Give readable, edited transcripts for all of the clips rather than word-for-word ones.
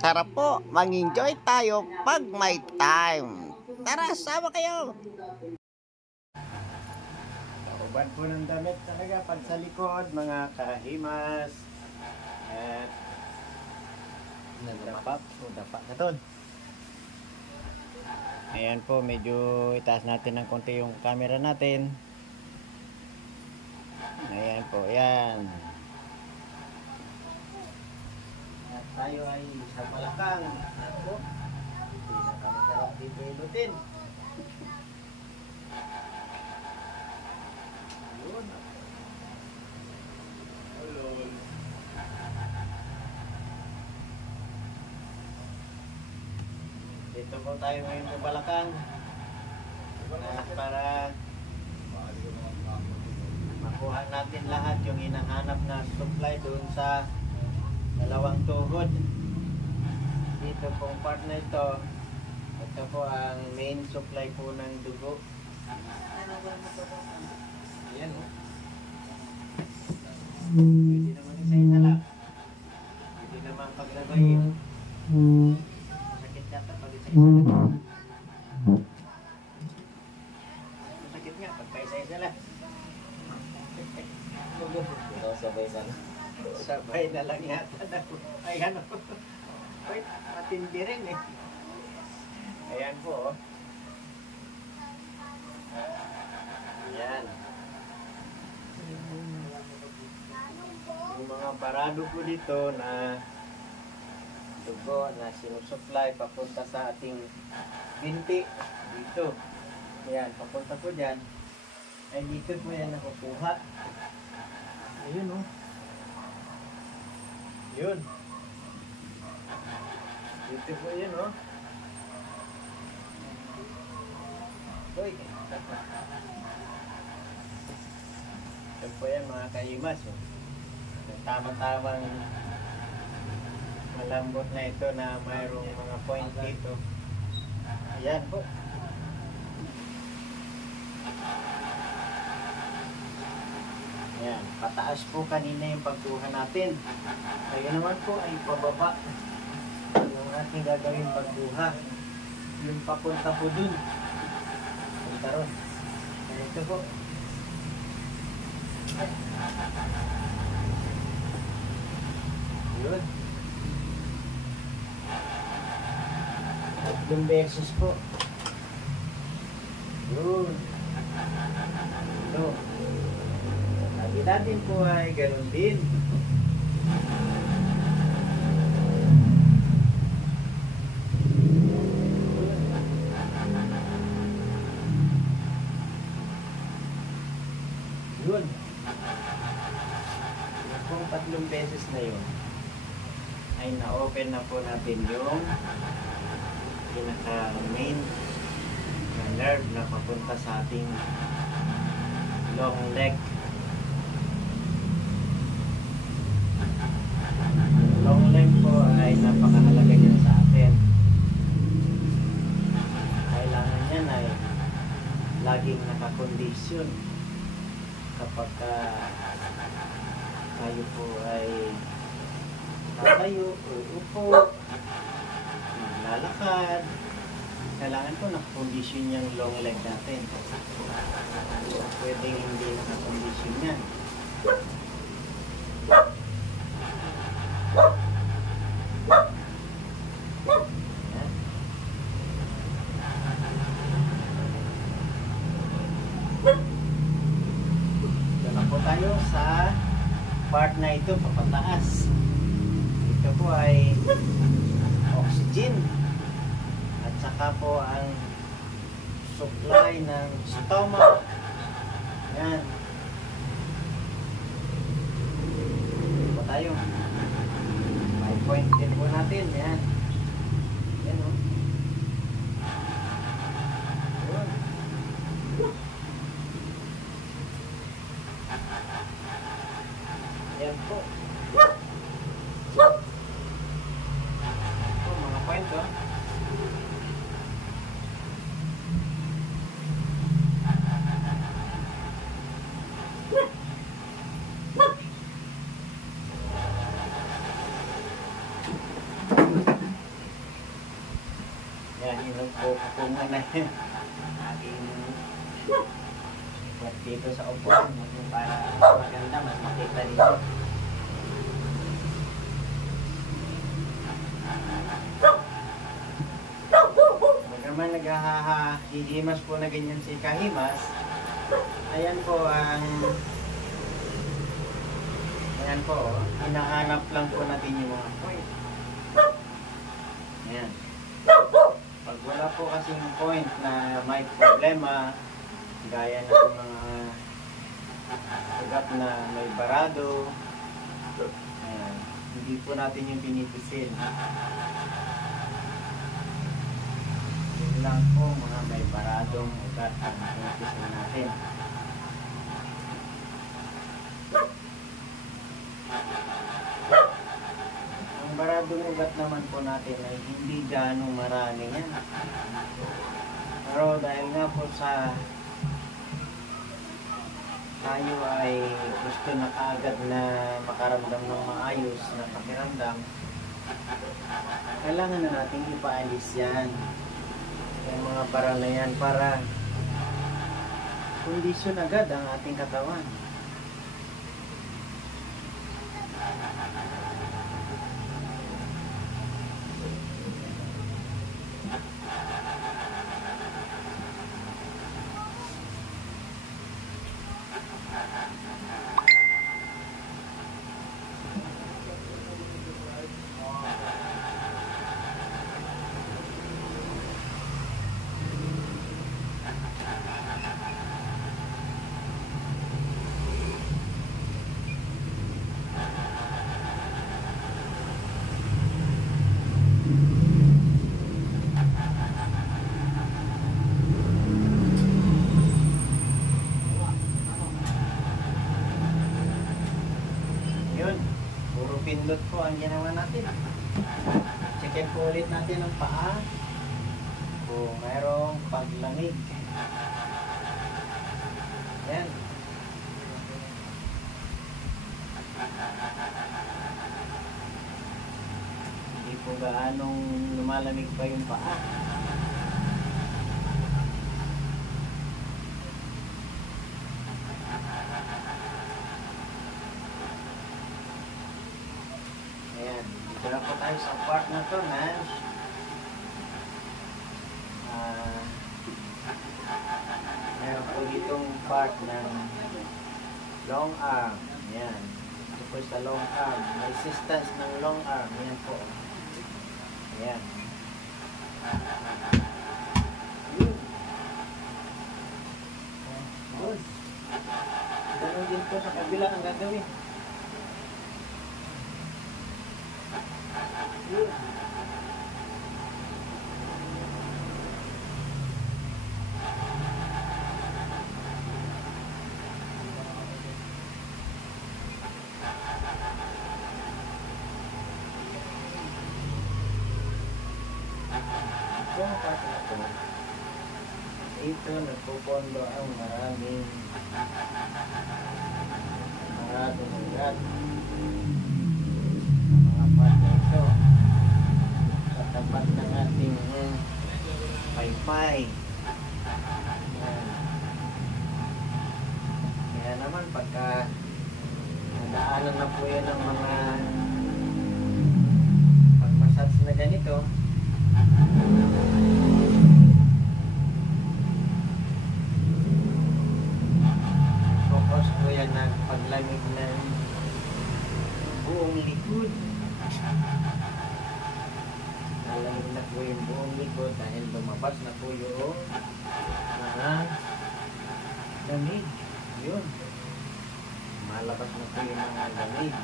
Sarap po, mag-enjoy tayo pag may time. Tara, sama kayo! Uban po ng damit talaga pag sa likod, mga kahimas. At dapa na to. Ayan po, medyo itaas natin ng konti yung camera natin. Ayan po, ayan. At tayo ay sa Malacang. Ako, pinakamasarap dito ilutin. Yun. Hello. Dito po tayo ngayon sa Malacang. Para makuha natin lahat yung hinahanap na supply doon sa dalawang tuhod. Dito pong part na ito, ito po ang main supply po ng dugo. Ayan o. Pwede naman isa na lang. Pwede naman paglagay. Masakit yata pag isa-isa lang. Masakit nga pag isa-isa lang. Sabay na lang yata na. Ay ano. Wait, matindi rin eh. Ayan po. Ayan. Yung mga parado po dito na dugo na sinusupply papunta sa ating binti. Dito. Ayan, papunta po dyan. Ay dito po yan nakukuha. Ayun oh. Yun. Dito po yun oh. Uy. Ito po yan mga kaimas oh. Tama-tamang malambot na ito na mayroong mga point dito. Ayan po. Ayan, pataas po kanina yung pagkuha natin. Ngayon naman po ay pababa yung ating gagawin pagkuha. Yung papunta po dun. Punta ron. Ito po. Ay. Yun. 3 beses po. Yun. Ito. Sabi natin po ay ganun din. Yun. Kung 3 beses na yun, ay na-open na po natin yung pinaka-main na nerve na papunta sa ating long leg. Long leg po ay napakahalaga niyan sa atin. Kailangan niyan ay laging nakakondisyon kapag tayo po ay tatayo o upo, lalakad, kailangan po nakakondisyon yung long leg natin. Pwedeng hindi nakakondisyon yan. Tayo sa part na ito papataas. Ito po ay oxygen at saka po ang supply ng stomach. Yan. Ito po tayo. 5 point din po natin. Yan. Yan o. Yun. Yan po. Ito, mga point oh. Nagahinog po ako muna yung aking wet dito sa upuan para mas maganda, mas makita dito. Naman naghahihimas po na ganyan si Kahimas. Ayan po ang hinahanap lang po natin yung mga point. Ayan. Pag wala po kasing point na may problema, gaya ng mga sugat na may barado, ayan, hindi po natin yung pinipisil. Yun lang po mga may baradong ugat ang pinipisil natin. Ang baradong ugat naman po natin ay hindi ganong marami yan. Pero dahil nga po sa tayo ay gusto na kaagad na makaramdam ng maayos na pakiramdam, kailangan na natin ipaalis yan, yung mga bara na yan, para kondisyon agad ang ating katawan. Pindot po ang ginawa natin. Check po ulit natin ang paa kung mayroong paglamig. Yan. Hindi po gaanong lumalamig pa yung paa. Dito na po tayo sa part na to na meron po ditong part ng long arm. Yan. Ito po sa long arm. May resistance ng long arm. Yan po. Yan. Good. Ganun din po sa kabila ang gagawin. Ito nagpupondo ang maraming ugat. Mga part na ito sa tapat ng ating paypay. Kaya naman pagka nadaanan na po yan ng mga pag-massage na ganito, focus po yan na paglamig ng buong likod. Nalamig na po yung buong likod dahil lumabas na po yung mga lamig. Yun. Malabas na po yung mga lamig.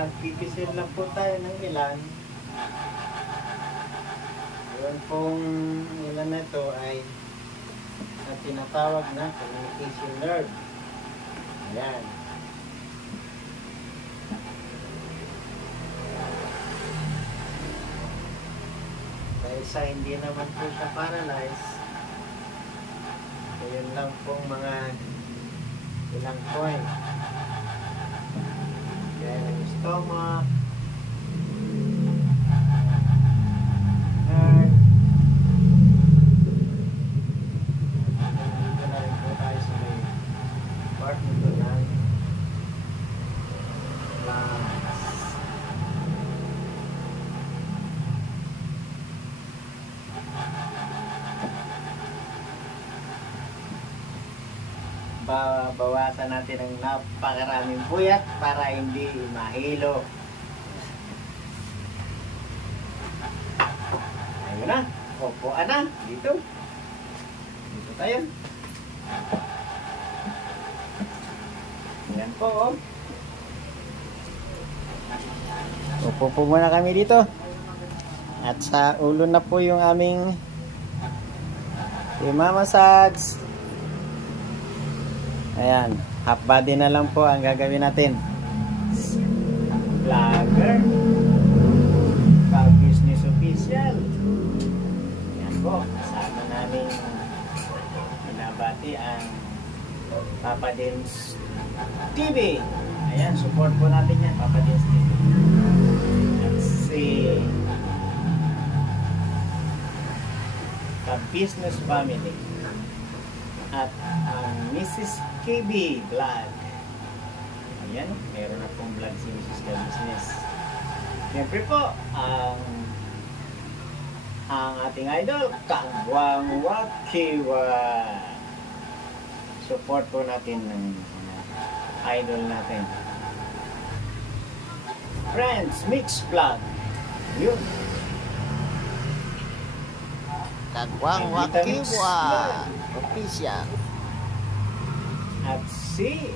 Magpipisil lang po tayo ng ilan. Yun pong ilan na ito ay na tinatawag na communication nerve. Ayan. Dahil sa hindi naman po siya paralyzed, ayun lang pong mga ilang point. Yan ang stomach, heart. Dito na rin po tayo sa may part nito ng lungs. Bawasan natin ang napakaraming puyat para hindi mahilo. Ayun na, upuan na dito. Dito tayo. Yan po, oh. Upo po muna kami dito. At sa ulo na po yung aming i-massage. Ayan, half body na lang po ang gagawin natin. Vlogger, pag-business official. Ayan po, kasama namin binabati ang Papa Dins TV. Ayan, support po natin yan, Papa Dins TV. At si The Business Family. At ang Mrs. KB Vlog. Ayan, meron na pong vlog si Mrs. K Business. Siyempre po, ang ating idol, Kagwang Wakiwa. Support po natin ng idol natin. Friends, Mix Vlog. Yun. Kagwang Wakiwa Official. At si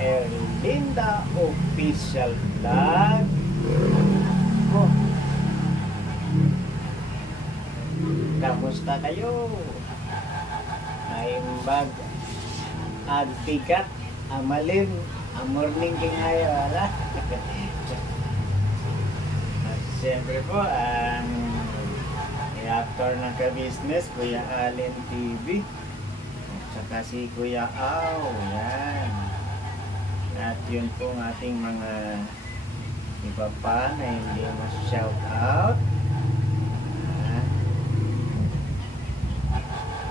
Erlinda Official Vlog. Oh. Kamusta kayo? Naimbag at bigat amalim ang morning king ngayon, wala? At siyempre po ang actor ng ka-business, Kuya Allen TV. At saka si Kuya Au. Yan. At yun po ang ating mga iba pa na hindi mas-shout out.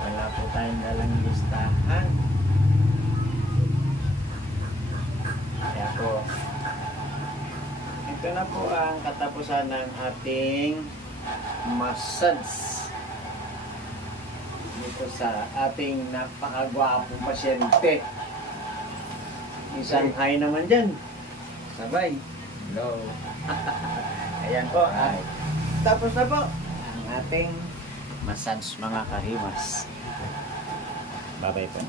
Wala po tayong dalang listahan. Kaya po, ito na po ang katapusan ng ating massage dito sa ating napakagwapong pasyente. Isang hi naman dyan. Sabay. Hello. Ayan po. Tapos na po ang ating massage mga kahimas. Bye bye po.